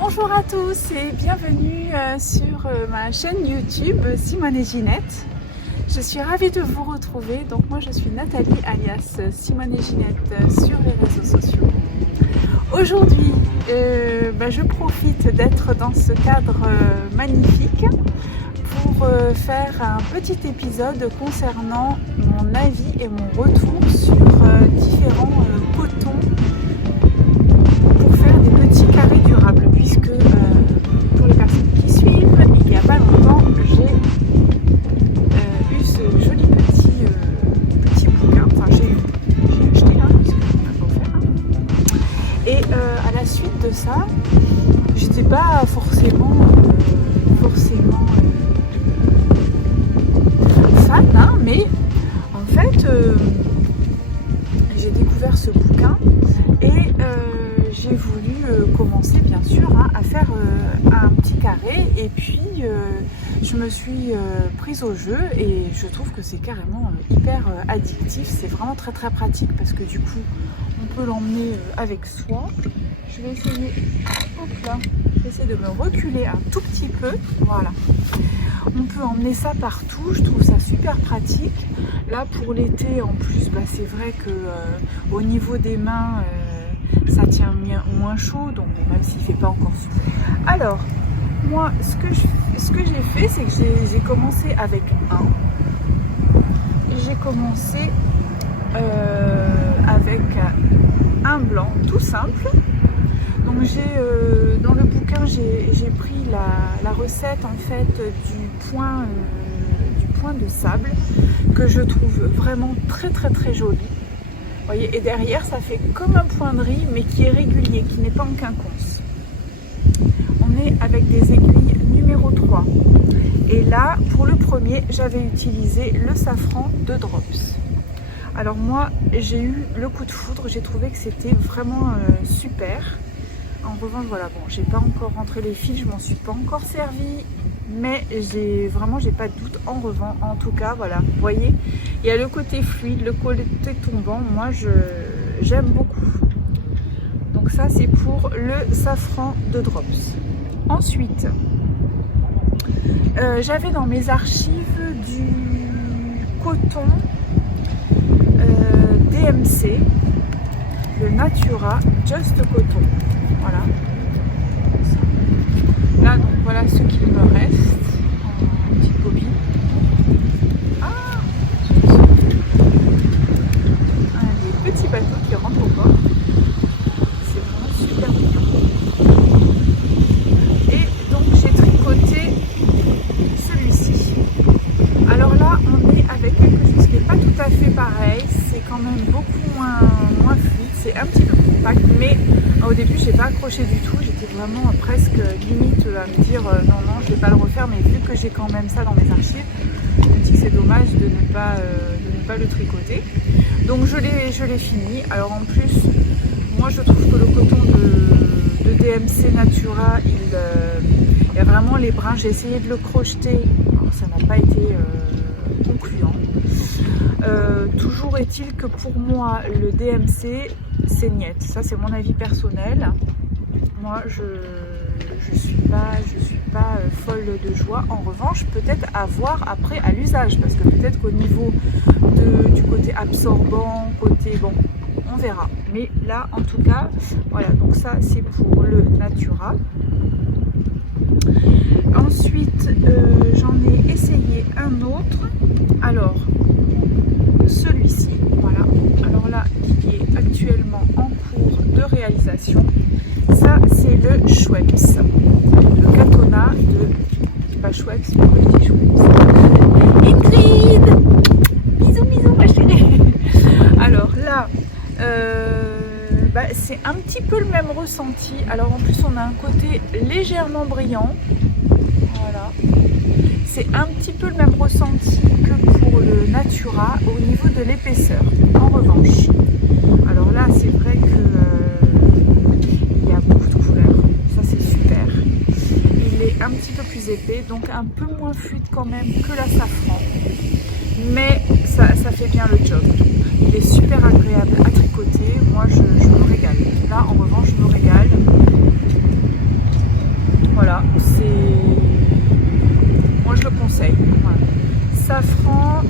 Bonjour à tous et bienvenue sur ma chaîne YouTube Simone et Ginette. Je suis ravie de vous retrouver. Donc moi je suis Nathalie alias Simone et Ginette sur les réseaux sociaux. Aujourd'hui je profite d'être dans ce cadre magnifique pour faire un petit épisode concernant mon avis et mon retour sur différents cotons pour faire des petits carrés durables, puisque pour les personnes qui suivent, il n'y a pas longtemps j'ai eu ce joli petit bouquin, enfin j'ai acheté parce que faut faire, et à la suite de ça j'étais pas forcément fan, mais en fait j'ai découvert ce bouquin et j'ai voulu commencer bien sûr à faire un petit carré, et puis je me suis prise au jeu et je trouve que c'est carrément hyper addictif. C'est vraiment très très pratique parce que du coup on peut l'emmener avec soi. Je vais essayer, hop là, j'essaie de me reculer un tout petit peu, voilà. On peut emmener ça partout, je trouve ça super pratique. Là pour l'été en plus, c'est vrai que au niveau des mains ça tient moins chaud, donc même s'il ne fait pas encore super. Alors moi ce que j'ai fait, c'est que j'ai commencé avec j'ai commencé avec un blanc tout simple. Donc dans le bouquin j'ai pris la recette en fait du point de sable, que je trouve vraiment très très très joli. Vous voyez, et derrière ça fait comme un point de riz mais qui est régulier, qui n'est pas en quinconce. On est avec des aiguilles numéro 3. Et là pour le premier j'avais utilisé le safran de Drops. Alors moi j'ai eu le coup de foudre, j'ai trouvé que c'était vraiment super. En revanche voilà, bon, j'ai pas encore rentré les fils, je m'en suis pas encore servi, mais j'ai pas de doute. En revanche, en tout cas voilà, vous voyez, il y a le côté fluide, le côté tombant, moi j'aime beaucoup. Donc ça c'est pour le safran de Drops. Ensuite j'avais dans mes archives du coton DMC, le Natura Just Coton. Voilà. Là donc voilà ce qu'il me reste en petite bobine. Des petits bateaux qui rentrent au port. C'est vraiment super mignon. Et donc j'ai tricoté celui-ci. Alors là on est avec quelque chose qui n'est pas tout à fait pareil. C'est quand même beaucoup moins fluide. C'est un petit peu compact, mais au début j'ai pas accroché du tout. J'étais vraiment presque limite à me dire non je vais pas le refaire, mais vu que j'ai quand même ça dans mes archives, je me dis que c'est dommage de ne pas le tricoter. Donc je l'ai fini. Alors en plus moi je trouve que le coton de DMC Natura il y a vraiment les brins. J'ai essayé de le crocheter, alors ça n'a pas été concluant. Toujours est-il que pour moi le DMC c'est niette, ça c'est mon avis personnel. Moi je suis pas folle de joie. En revanche peut-être à voir après à l'usage, parce que peut-être qu'au niveau du côté absorbant, côté bon, on verra. Mais là en tout cas voilà, donc ça c'est pour le Natura. Ensuite j'en ai essayé un autre, alors celui-ci, voilà, alors là qui est actuellement en cours de réalisation. Ça c'est le de Schweppes. Le Katona de... pas Schweppes, mais pourquoi je dis Schweppes? Ingrid! Bisous, bisous, ma chérie! Alors là, c'est un petit peu le même ressenti. Alors en plus, on a un côté légèrement brillant. Voilà. C'est un petit peu le même ressenti que pour le Natura au niveau de l'épaisseur. En revanche, alors là, c'est vrai que il y a beaucoup de couleurs. Ça, c'est super. Il est un petit peu plus épais, donc un peu moins fluide quand même que la safran. Mais ça fait bien le job. Il est super agréable à tricoter. Moi, je me régale. Là, en revanche, je me régale. Voilà, moi, je le conseille. Voilà. Safran,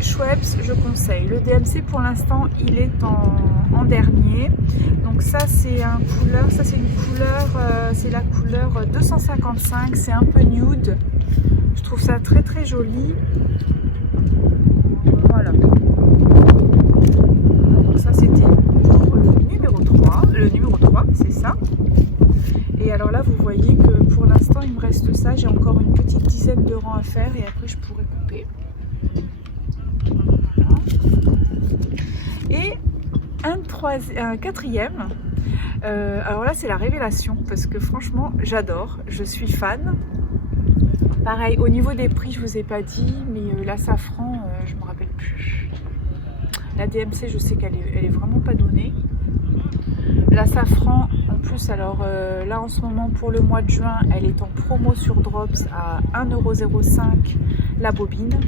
Schweppes, je conseille. Le DMC, pour l'instant, il est en dernier. Donc ça, c'est un couleur. Ça, c'est une couleur. C'est la couleur 255. C'est un peu nude. Je trouve ça très très joli. Voilà. Ça, c'était pour le numéro 3. Le numéro 3, c'est ça. Et alors là, vous voyez que pour l'instant, il me reste ça. J'ai encore une petite dizaine de rangs à faire et après, je pourrai couper. Voilà. Et un quatrième. Alors là, c'est la révélation parce que franchement, j'adore. Je suis fan. Pareil, au niveau des prix, je vous ai pas dit, mais la safran, je me rappelle plus. La DMC, je sais qu'elle est vraiment pas donnée. La safran, en plus, alors là en ce moment pour le mois de juin, elle est en promo sur Drops à 1,05€ la bobine.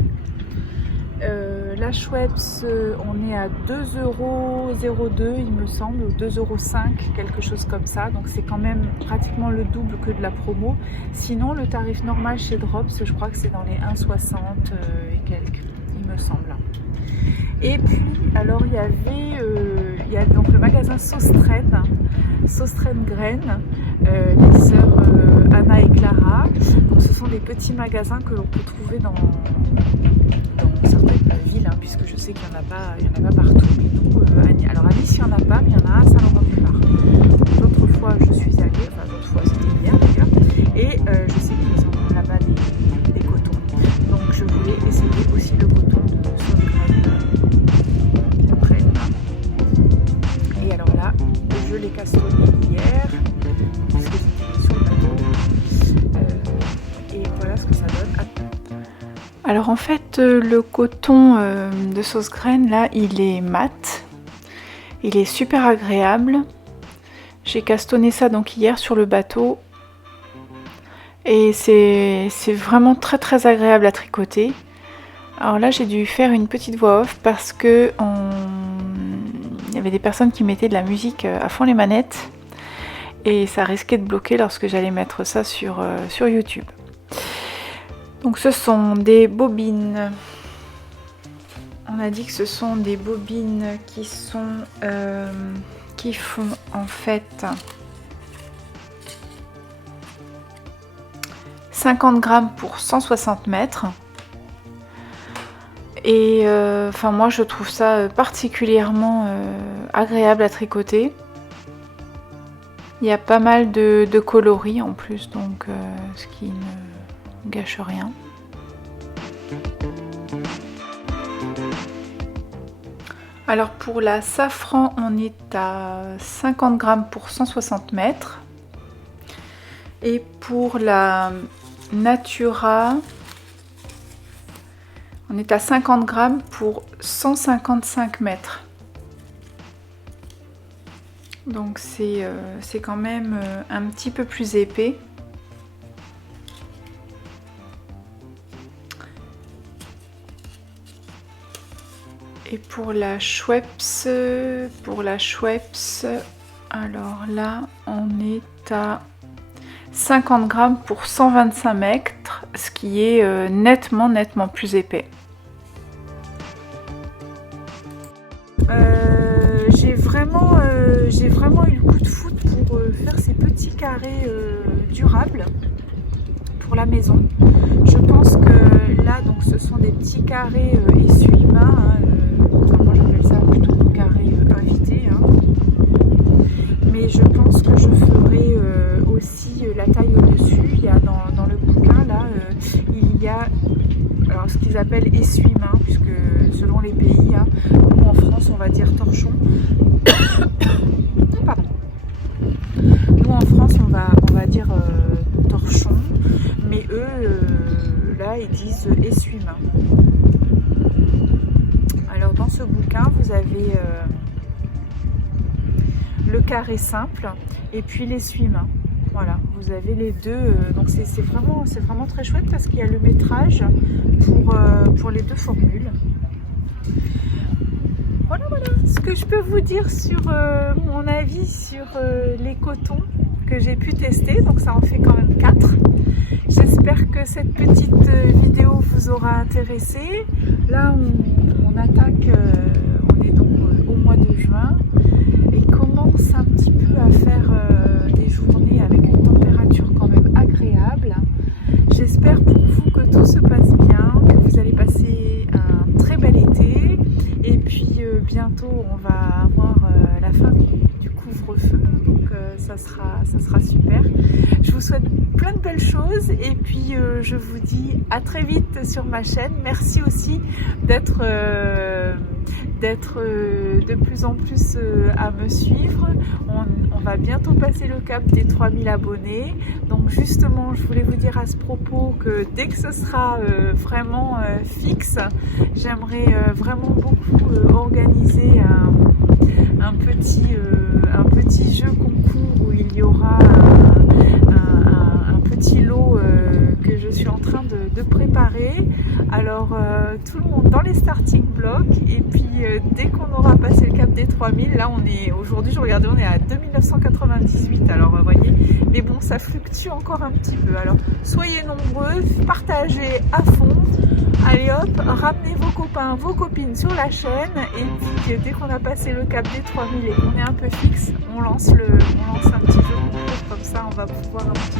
La Schweppes, on est à 2,02€, il me semble, ou 2,05€, quelque chose comme ça. Donc c'est quand même pratiquement le double que de la promo. Sinon, le tarif normal chez Drops, je crois que c'est dans les 1,60 et quelques, il me semble. Et puis, alors il y a donc le magasin Sostren Graines, les sœurs Anna et Clara. Donc ce sont des petits magasins que l'on peut trouver dans certaines villes, hein, puisque je sais qu'il n'y en a pas partout. Mais nous, alors à Nice, il n'y en a pas, mais il y en a à Saint-Laurent-du-Var. L'autre fois, je suis allée, enfin l'autre fois, c'était hier d'ailleurs, et je sais qu'ils ont là-bas des cotons. Donc je voulais essayer aussi le coton de Sostren. Et alors là, je l'ai cassonné hier, parce que j'étais sur le bateau. Et voilà ce que ça donne. Alors en fait, le coton de Sostren, là, il est mat. Il est super agréable. J'ai castonné ça donc hier sur le bateau. Et c'est vraiment très très agréable à tricoter. Alors là, j'ai dû faire une petite voix off parce que il y avait des personnes qui mettaient de la musique à fond les manettes. Et ça risquait de bloquer lorsque j'allais mettre ça sur YouTube. Donc ce sont des bobines. On a dit que ce sont des bobines qui font en fait 50 grammes pour 160 mètres. Et enfin moi je trouve ça particulièrement agréable à tricoter. Il y a pas mal de coloris en plus, donc ce qui ne gâche rien. Alors pour la safran, on est à 50 grammes pour 160 mètres. Et pour la Natura, on est à 50 grammes pour 155 mètres. Donc c'est quand même un petit peu plus épais. Et pour la Schweppes, alors là, on est à 50 grammes pour 125 mètres, ce qui est nettement plus épais. J'ai vraiment eu le coup de foudre pour faire ces petits carrés durables pour la maison. Je pense que là, donc, ce sont des petits carrés essuie-mains. Enfin, moi, j'appelle ça plutôt carré invité. Mais je pense que je ferai ce qu'ils appellent essuie-main, puisque selon les pays, hein, nous en France on va dire torchon. Pardon. Nous en France on va dire torchon, mais eux là ils disent essuie-main. Alors dans ce bouquin vous avez le carré simple et puis l'essuie-main. Voilà, vous avez les deux, donc c'est vraiment très chouette parce qu'il y a le métrage pour les deux formules. Voilà, ce que je peux vous dire sur mon avis sur les cotons que j'ai pu tester, donc ça en fait quand même 4. J'espère que cette petite vidéo vous aura intéressé. Là on attaque, on est donc au mois de juin et commence un petit peu à faire des journées avec une température quand même agréable. J'espère pour vous que tout se passe bien, que vous allez passer un très bel été et puis bientôt on va avoir la fin du couvre-feu, donc ça sera super. Je vous souhaite plein de belles choses et puis je vous dis à très vite sur ma chaîne. Merci aussi d'être de plus en plus à me suivre. On va bientôt passer le cap des 3000 abonnés. Donc justement, je voulais vous dire à ce propos que dès que ce sera vraiment fixe, j'aimerais vraiment beaucoup organiser un petit jeu concours où il y aura un petit lot que je suis en train de préparer. Alors tout le monde dans les starting blocks et puis dès qu'on aura passé le cap des 3000, là on est aujourd'hui, je regardais, on est à 2998, alors vous voyez, mais bon ça fluctue encore un petit peu. Alors soyez nombreux, partagez à fond, allez hop, ramenez vos copains, vos copines sur la chaîne et puis dès qu'on a passé le cap des 3000 et qu'on est un peu fixe, on lance un petit jeu concours, comme ça on va pouvoir un petit